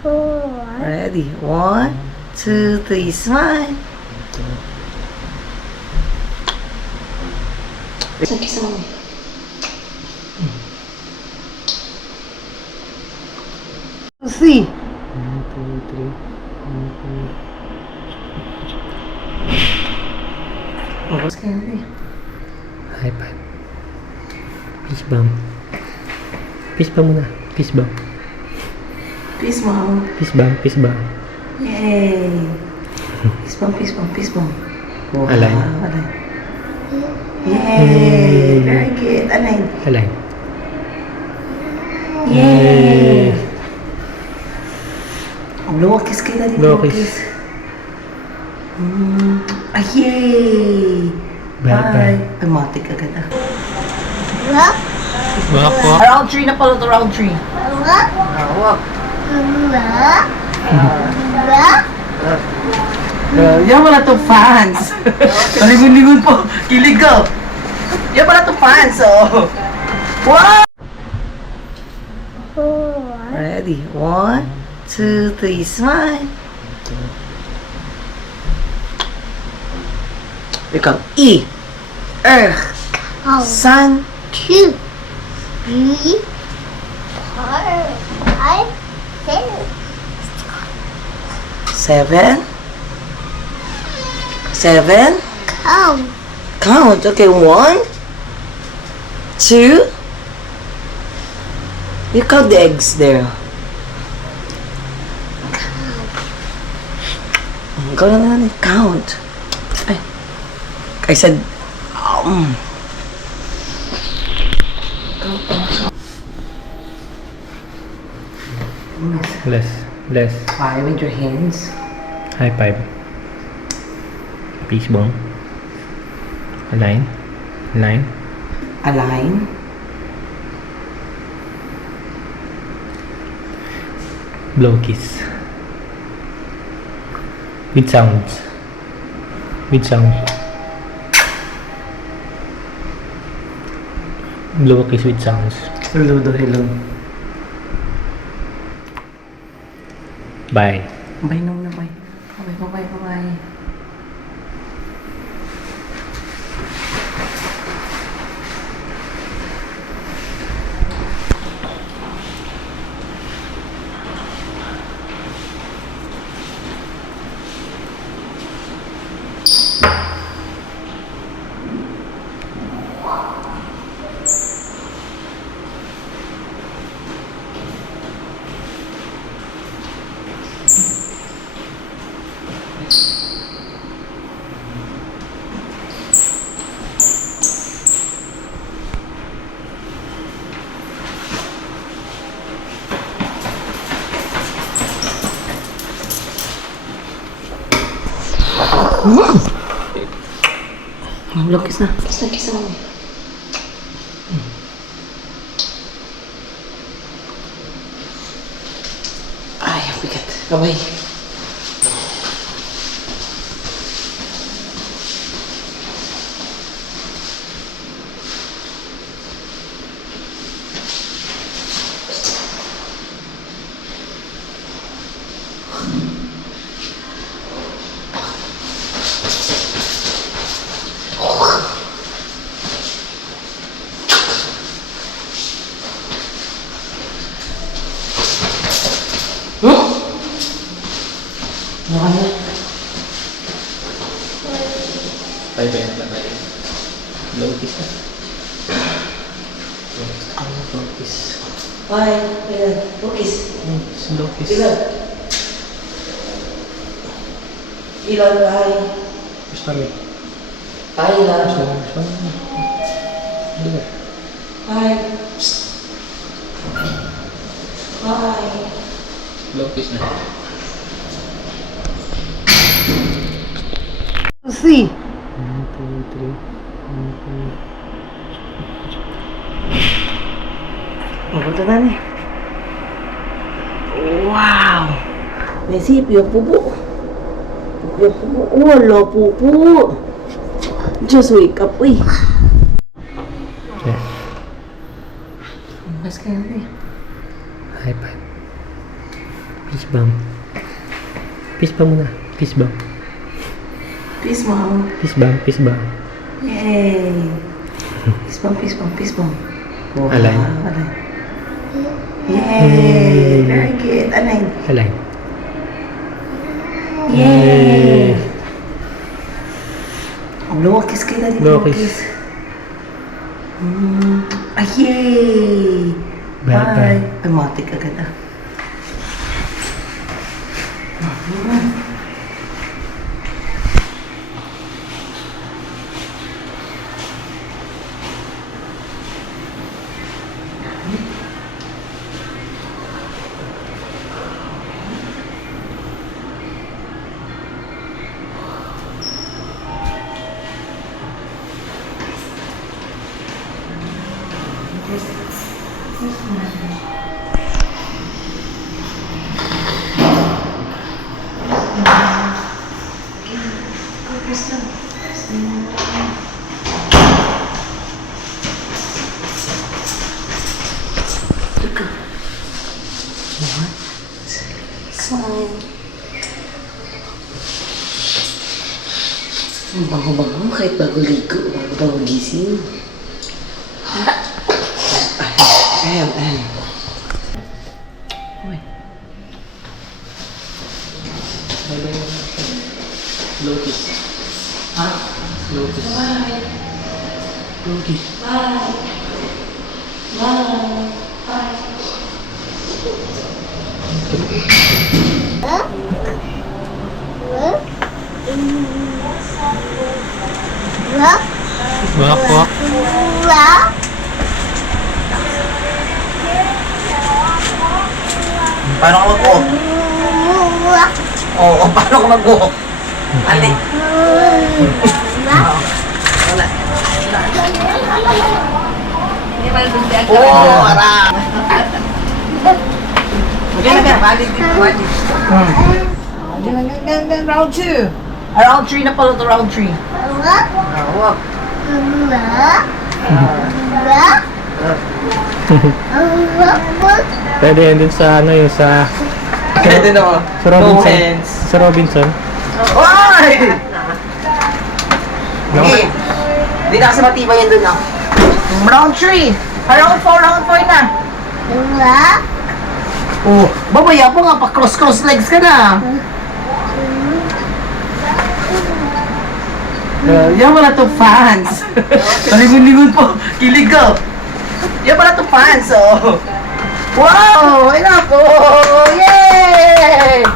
Ready? 1, 2, 3, smile. Kiss mommy. See. 1, 2, 3. 1, 2. Oh, what's scary? High five. Peace bump. Peace bump muna. Peace bump. Peace, mom. Peace bump. Peace bump. Yay. Peace bump, peace bump, peace bump. Wow. Align. Align. Yay. Very good. Align. Align. Yay. Oh, blow a kiss kayo, daddy. Blow a kiss. Yay. Bye-bye. Ay, matik agad ah. Walk, walk. Round 3 na pala to, round 3. Walk. Yan wala to fans. Paligun-ligun po. Kilig ko. Yan wala to fans, oh. Wow! Ready? 1, 2, 3, smile. Ikaw, E. Earth. Sun. 2, 3, 4, 5, 6. 7. 7. Count. Count. Okay, 1, 2. You count the eggs there. Go na. Count. Ay. I said, Less. 5 with your hands. High five. Peace bump. Align. Align. Blow kiss. With sounds. Blow kiss with sounds. Saludo, hello. Bye. Bye nung na, bye. Bye. Lukis na. Kiss mommy. Ay, ang bigat. Bye-bye. Bye. Blow kiss na. Blow kiss. Bye. Lukis. Blow kiss. Ilan, bye. Gusto namin. Bye, Ilan. Gusto namin. Bye. Bye. Blow kiss na. See. 1, 2, 3. 1, 2. Mapunta na ni. Wow! Messi, pupo. Wala, pupo. Just wake up, uy. Yes. Mas kaya ni. High five. Fist bump. Fist bump muna. Fist bump. Peace, mom. Fist bump. Fist bump. Yay! Peace bump, peace bump, peace bump. Wow. Alay. Alay. Yay! Very good. Alay. Align. Yay! Blow a kiss kayo na din. Blow a kiss. Ay, yay! Bye-bye. Ay, matik agad ah. Ang bago-bago, kahit bago ligo, bago gising. Ayan. Uy. Slow kiss. Ha? Slow kiss. Bye. Slow kiss. Bye. Bye. Bye. Walk, walk. Paano ka mag-walk? Oo, paano ka mag-walk? Ali. Wala. Oo, ara. Maganda ka. Valid. Round 2. Round 3 na pala to, round 3. Walk. Pwede yan din sa ano yung sa... Pwede na ako. Sa Robinson. No hands. Sa Robinson. Oy! No? Okay. Hindi na kasi matibay yan dun ah. Round 3. Round 4 na. Oh, babaya po nga, pa-cross legs ka na. Yan wala to fans. Paligon-ligon po. Kilig ko. Yan wala to fans, oh. Wow! Ay nako! Yay!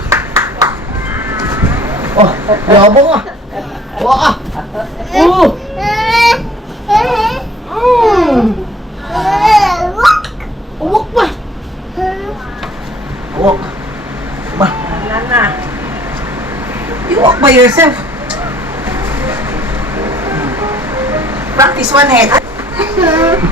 Oh, yabo ka. Wow! Uwak ba? Uwak. Ba? You walk by yourself. Practice one head.